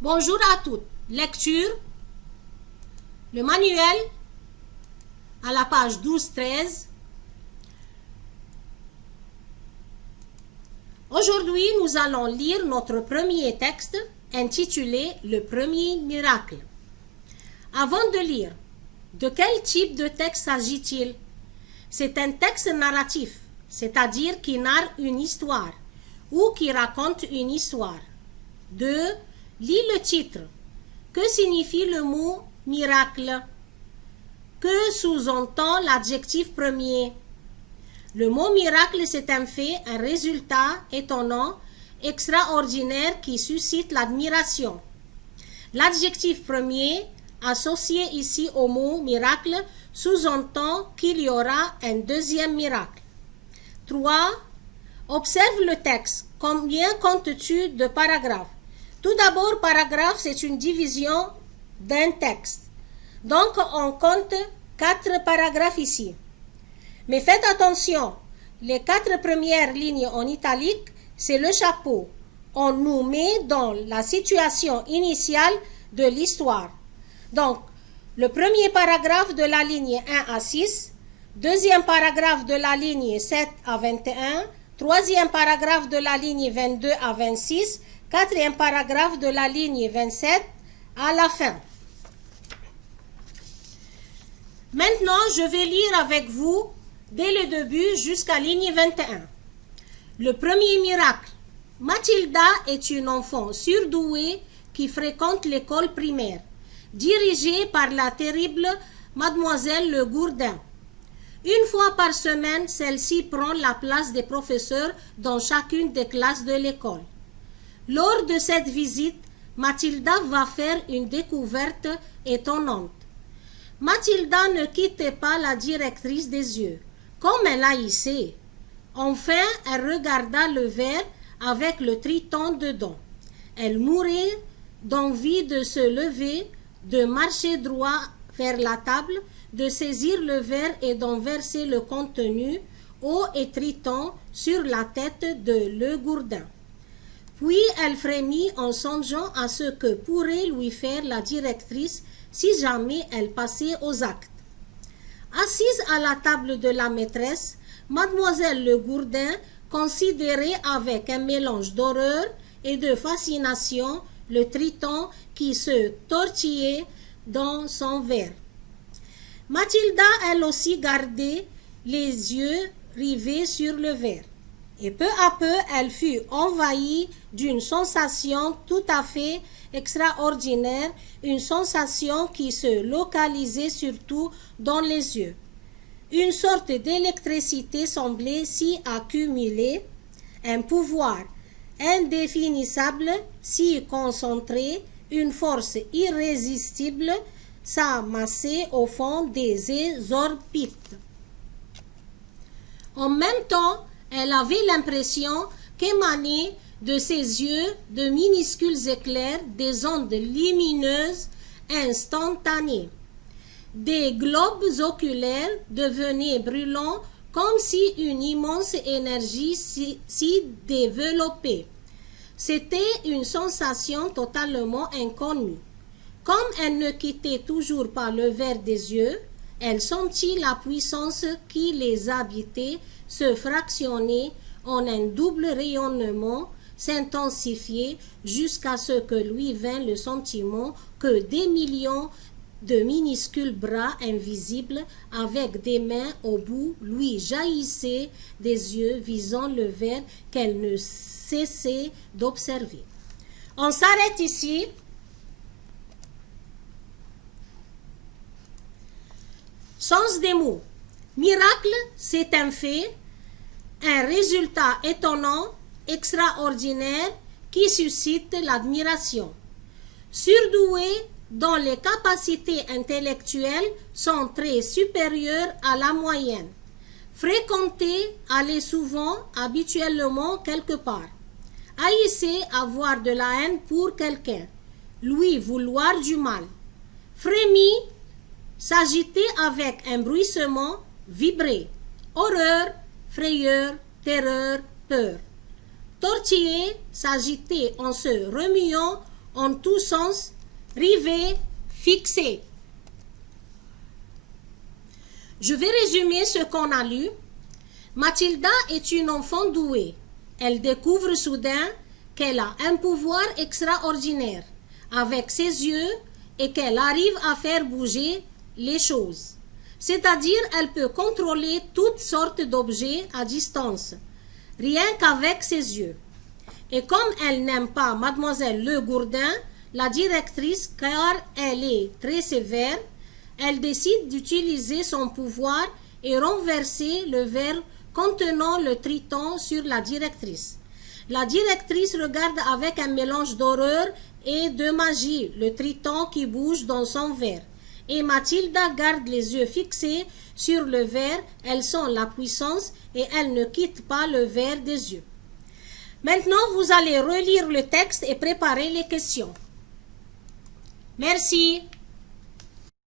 Bonjour à toutes. Lecture. Le manuel à la page 12-13. Aujourd'hui, nous allons lire notre premier texte intitulé « Le premier miracle ». Avant de lire, de quel type de texte s'agit-il? C'est un texte narratif, c'est-à-dire qui narre une histoire ou qui raconte une histoire. 2. Lis le titre. Que signifie le mot « miracle » ? Que sous-entend l'adjectif premier? Le mot miracle, c'est un fait, un résultat étonnant, extraordinaire qui suscite l'admiration. L'adjectif premier, associé ici au mot miracle, sous-entend qu'il y aura un deuxième miracle. 3. Observe le texte. Combien comptes-tu de paragraphes? Tout d'abord, paragraphe, c'est une division d'un texte. Donc, on compte 4 paragraphes ici. Mais faites attention, les 4 premières lignes en italique, c'est le chapeau. On nous met dans la situation initiale de l'histoire. Donc, le premier paragraphe de la ligne 1 à 6, deuxième paragraphe de la ligne 7 à 21, troisième paragraphe de la ligne 22 à 26, quatrième paragraphe de la ligne 27 à la fin. Maintenant, je vais lire avec vous dès le début jusqu'à ligne 21. Le premier miracle. Mathilda est une enfant surdouée qui fréquente l'école primaire, dirigée par la terrible mademoiselle Le Gourdin. Une fois par semaine, celle-ci prend la place des professeurs dans chacune des classes de l'école. Lors de cette visite, Mathilda va faire une découverte étonnante. Mathilda ne quittait pas la directrice des yeux, comme elle haïssait. Enfin, elle regarda le verre avec le triton dedans. Elle mourait d'envie de se lever, de marcher droit vers la table, de saisir le verre et d'en verser le contenu, eau et triton, sur la tête de Le Gourdin. Puis elle frémit en songeant à ce que pourrait lui faire la directrice si jamais elle passait aux actes. Assise à la table de la maîtresse, mademoiselle Le Gourdin considérait avec un mélange d'horreur et de fascination le triton qui se tortillait dans son verre. Mathilda, elle aussi, gardait les yeux rivés sur le verre. Et peu à peu, elle fut envahie d'une sensation tout à fait extraordinaire, une sensation qui se localisait surtout dans les yeux. Une sorte d'électricité semblait s'y accumuler, un pouvoir indéfinissable s'y concentrait, une force irrésistible s'amassait au fond des orbites. En même temps, elle avait l'impression qu'émanaient de ses yeux de minuscules éclairs, des ondes lumineuses instantanées. Des globes oculaires devenaient brûlants comme si une immense énergie s'y développait. C'était une sensation totalement inconnue. Comme elle ne quittait toujours pas le verre des yeux, elle sentit la puissance qui les habitait se fractionner en un double rayonnement, s'intensifier jusqu'à ce que lui vint le sentiment que des millions de minuscules bras invisibles avec des mains au bout lui jaillissaient des yeux visant le verre qu'elle ne cessait d'observer. On s'arrête ici. Sens des mots. Miracle, c'est un fait, un résultat étonnant, extraordinaire, qui suscite l'admiration. Surdoué, dont les capacités intellectuelles sont très supérieures à la moyenne. Fréquenter, aller souvent, habituellement quelque part. Haïssez avoir de la haine pour quelqu'un, lui vouloir du mal. Frémit, s'agiter avec un bruissement, vibrer. Horreur, frayeur, terreur, peur. Tortiller, s'agiter en se remuant, en tous sens, rivés, fixés. Je vais résumer ce qu'on a lu. Mathilda est une enfant douée. Elle découvre soudain qu'elle a un pouvoir extraordinaire avec ses yeux et qu'elle arrive à faire bouger les choses. C'est-à-dire, elle peut contrôler toutes sortes d'objets à distance, rien qu'avec ses yeux. Et comme elle n'aime pas Mademoiselle Le Gourdin, la directrice, car elle est très sévère, elle décide d'utiliser son pouvoir et renverser le verre contenant le triton sur la directrice. La directrice regarde avec un mélange d'horreur et de magie le triton qui bouge dans son verre. Et Mathilda garde les yeux fixés sur le verre. Elle sent la puissance et elle ne quitte pas le verre des yeux. Maintenant, vous allez relire le texte et préparer les questions. Merci.